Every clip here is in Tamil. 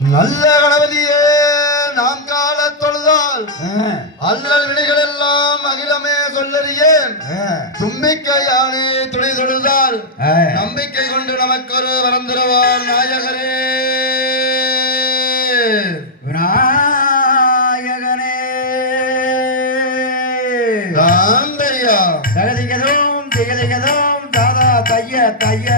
நல்ல கணபதியே நாம் கால தொழுதால் அல்லல் வினைகள் எல்லாம் அகிலமே சொல்லறியேன். தும்பிக்கை யானே துணை தொழுதால் நம்பிக்கை கொண்டு நமக்கு ஒரு வரந்திருவார் நாயகரே. நாயகனே தாம்பரியா தகதிகதோம் திகதிகதோம் தாதா தைய தைய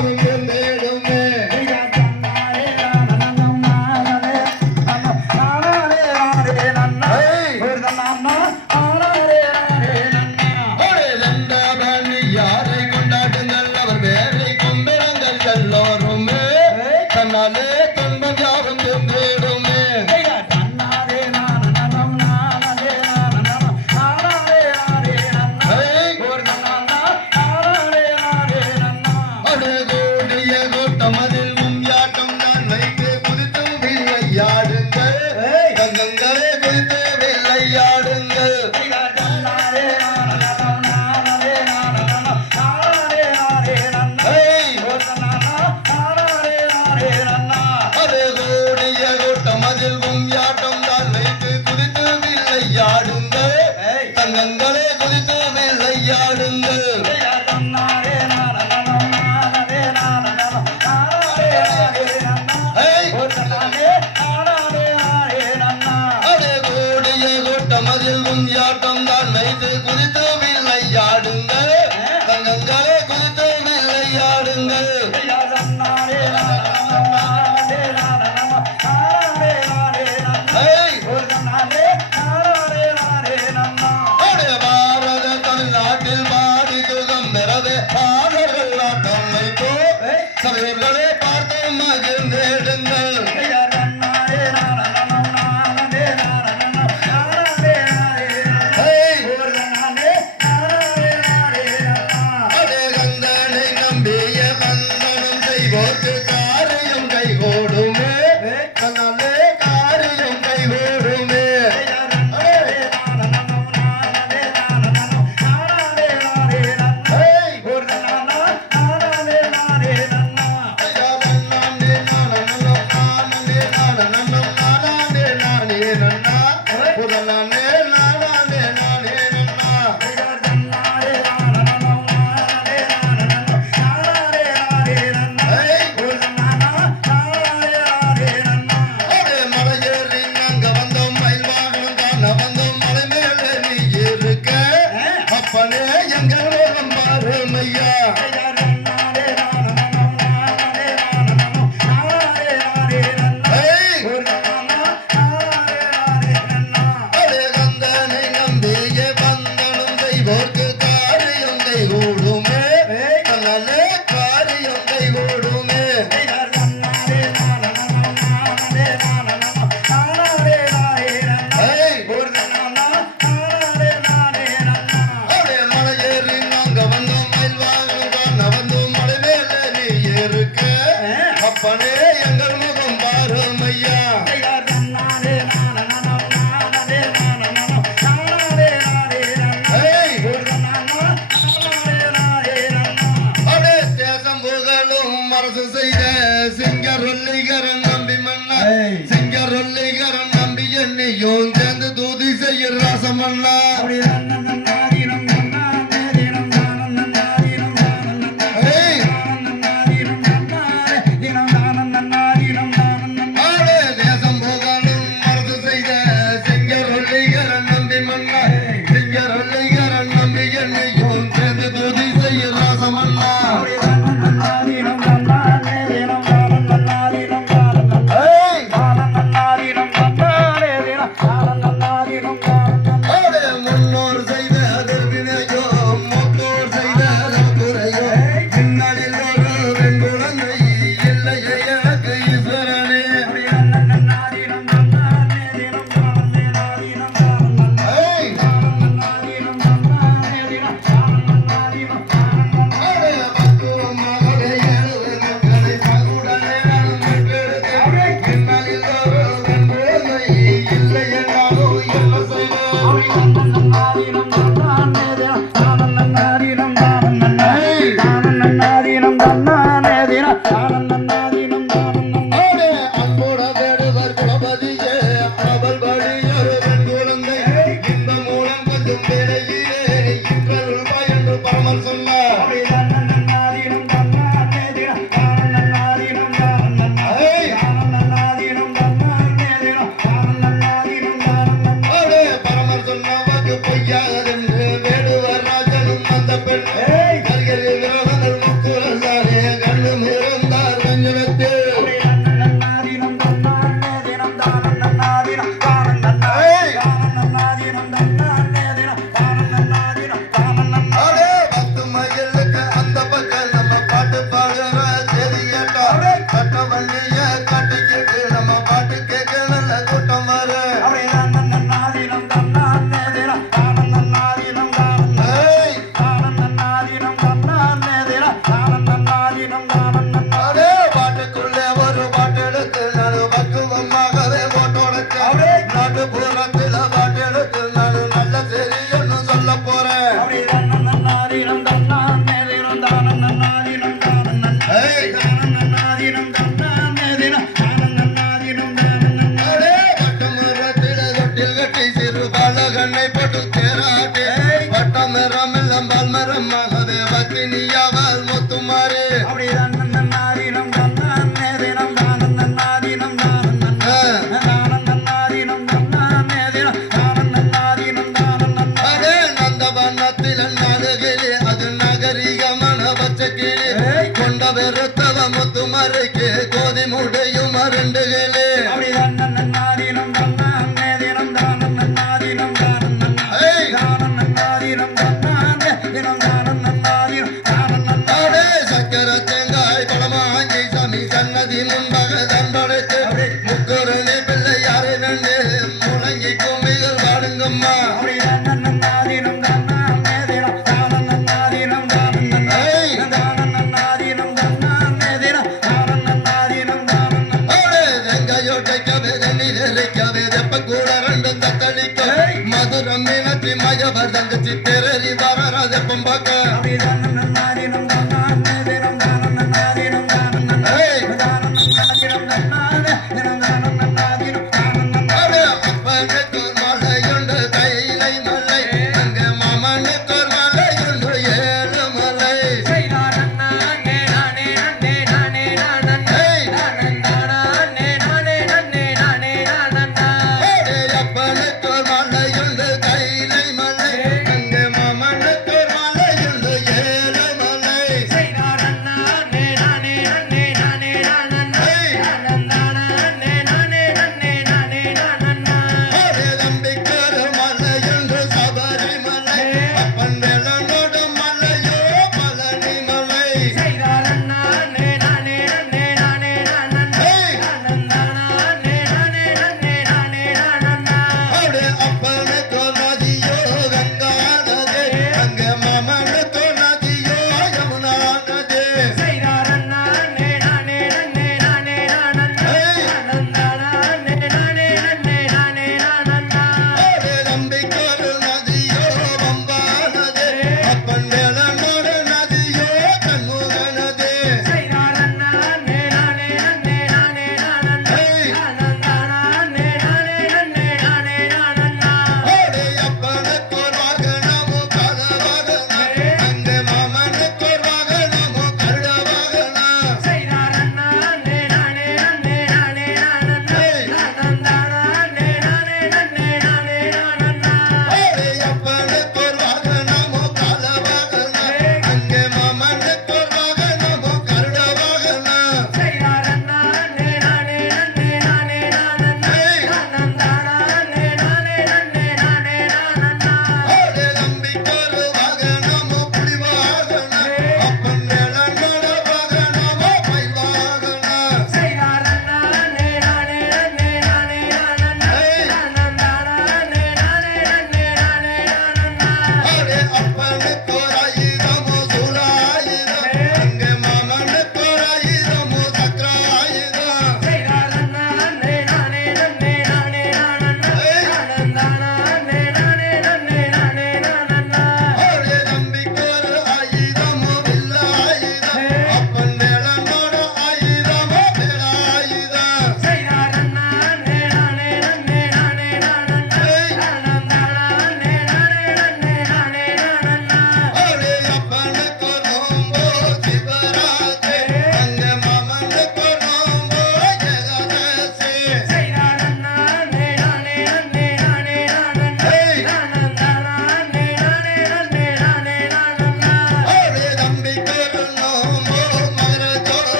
Hallelujah. ಆನಂದ வந்தனம் கோவிலின்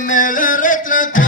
மேல ரத்ன